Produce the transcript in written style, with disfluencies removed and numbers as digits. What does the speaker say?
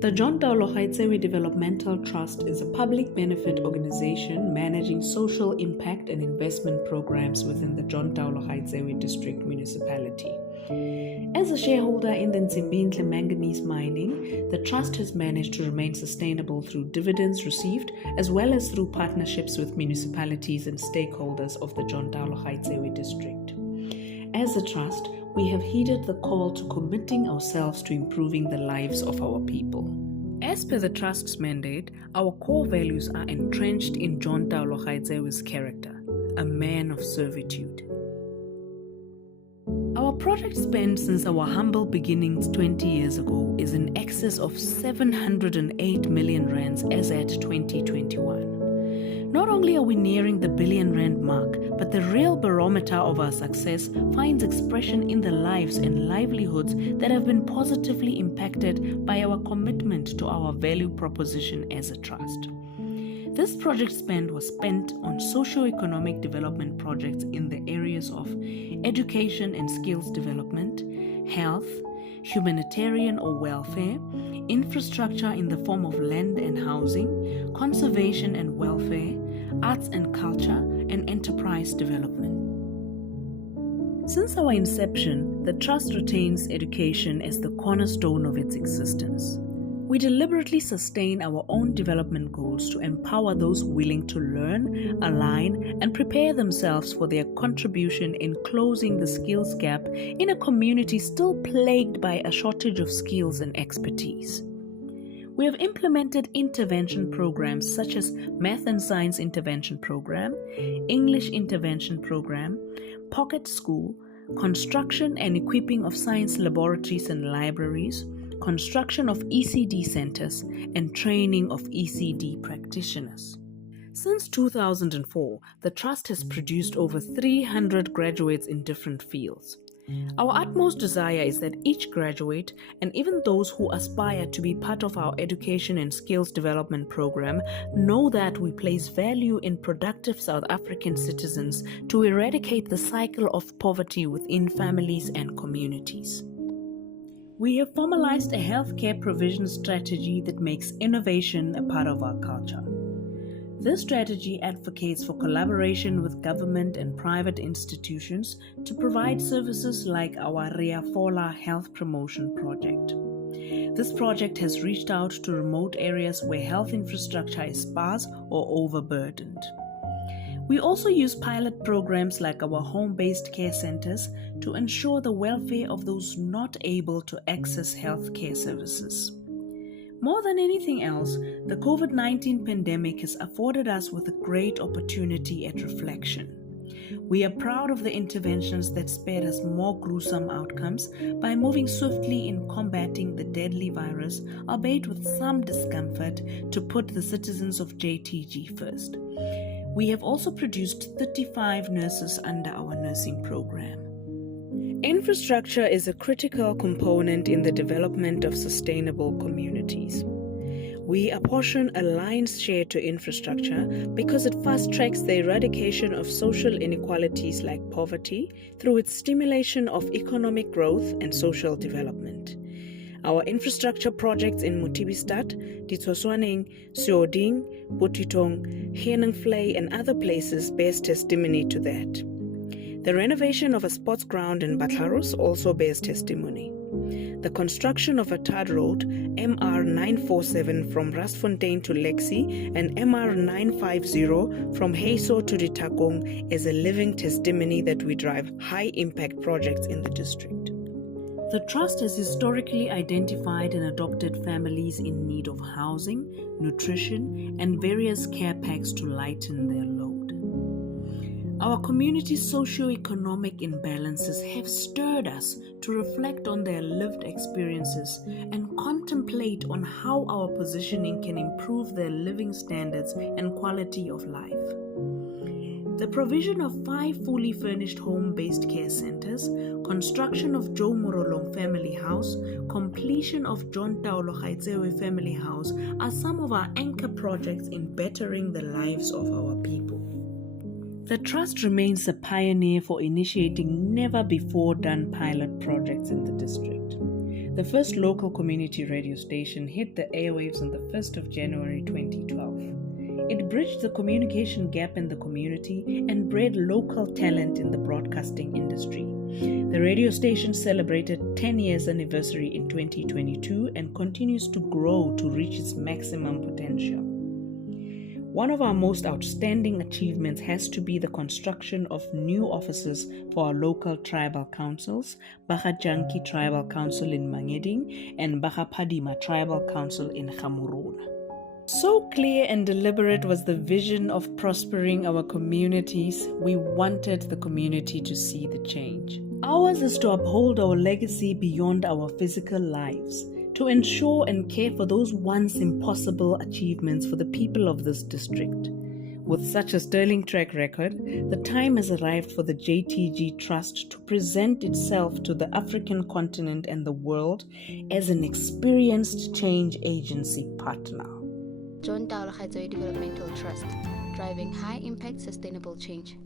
The John Daulo Gaetsewe Developmental Trust is a public benefit organization managing social impact and investment programs within the John Daulo Gaetsewe District Municipality. As a shareholder in the Ntsimbintle manganese mining, the trust has managed to remain sustainable through dividends received as well as through partnerships with municipalities and stakeholders of the John Daulo Gaetsewe District. As a trust, we have heeded the call to committing ourselves to improving the lives of our people. As per the Trust's mandate, our core values are entrenched in John Daulo Gaetsewe's character, a man of servitude. Our project spend since our humble beginnings 20 years ago is in excess of 708 million rands as at 2021. Not only are we nearing the billion rand mark, but the real barometer of our success finds expression in the lives and livelihoods that have been positively impacted by our commitment to our value proposition as a trust. This project spend was spent on socio-economic development projects in the areas of education and skills development, health, humanitarian or welfare, infrastructure in the form of land and housing, conservation and welfare, arts and culture, and enterprise development. Since our inception, the Trust retains education as the cornerstone of its existence. We deliberately sustain our own development goals to empower those willing to learn, align, and prepare themselves for their contribution in closing the skills gap in a community still plagued by a shortage of skills and expertise. We have implemented intervention programs such as Math and Science Intervention Program, English Intervention Program, Pocket School, construction and equipping of science laboratories and libraries, construction of ECD centers, and training of ECD practitioners. Since 2004, the Trust has produced over 300 graduates in different fields. Our utmost desire is that each graduate, and even those who aspire to be part of our education and skills development program, know that we place value in productive South African citizens to eradicate the cycle of poverty within families and communities. We have formalized a healthcare provision strategy that makes innovation a part of our culture. This strategy advocates for collaboration with government and private institutions to provide services like our Riafola Health Promotion Project. This project has reached out to remote areas where health infrastructure is sparse or overburdened. We also use pilot programs like our home-based care centers to ensure the welfare of those not able to access healthcare services. More than anything else, the COVID-19 pandemic has afforded us with a great opportunity at reflection. We are proud of the interventions that spared us more gruesome outcomes by moving swiftly in combating the deadly virus, albeit with some discomfort, to put the citizens of Jtgd first. We have also produced 35 nurses under our nursing program. Infrastructure is a critical component in the development of sustainable communities. We apportion a lion's share to infrastructure because it fast-tracks the eradication of social inequalities like poverty through its stimulation of economic growth and social development. Our infrastructure projects in Motibistad, Ditsosoaneng, Seoding, Botitong, Heuningvlei, and other places bears testimony to that. The renovation of a sports ground in Batlarus also bears testimony. The construction of a third road, MR 947 from Rasfontein to Lexi and MR 950 from Heiso to Ditagong is a living testimony that we drive high-impact projects in the district. The Trust has historically identified and adopted families in need of housing, nutrition, and various care packs to lighten their load. Our community's socio-economic imbalances have stirred us to reflect on their lived experiences and contemplate on how our positioning can improve their living standards and quality of life. The provision of 5 fully furnished home-based care centers, construction of Joe Morolong Family House, completion of John Daulo Gaetsewe Family House are some of our anchor projects in bettering the lives of our people. The Trust remains a pioneer for initiating never-before-done pilot projects in the district. The first local community radio station hit the airwaves on the 1st of January 2012. It bridged the communication gap in the community and bred local talent in the broadcasting industry. The radio station celebrated 10 years anniversary in 2022 and continues to grow to reach its maximum potential. One of our most outstanding achievements has to be the construction of new offices for our local tribal councils, Bahajanki Tribal Council in Mangeding and Bahapadima Tribal Council in Khamuruna. So clear and deliberate was the vision of prospering our communities, we wanted the community to see the change. Ours is to uphold our legacy beyond our physical lives, to ensure and care for those once impossible achievements for the people of this district. With such a sterling track record, the time has arrived for the Jtgd Trust to present itself to the African continent and the world as an experienced change agency partner. Jtgd Developmental Trust, driving high-impact sustainable change.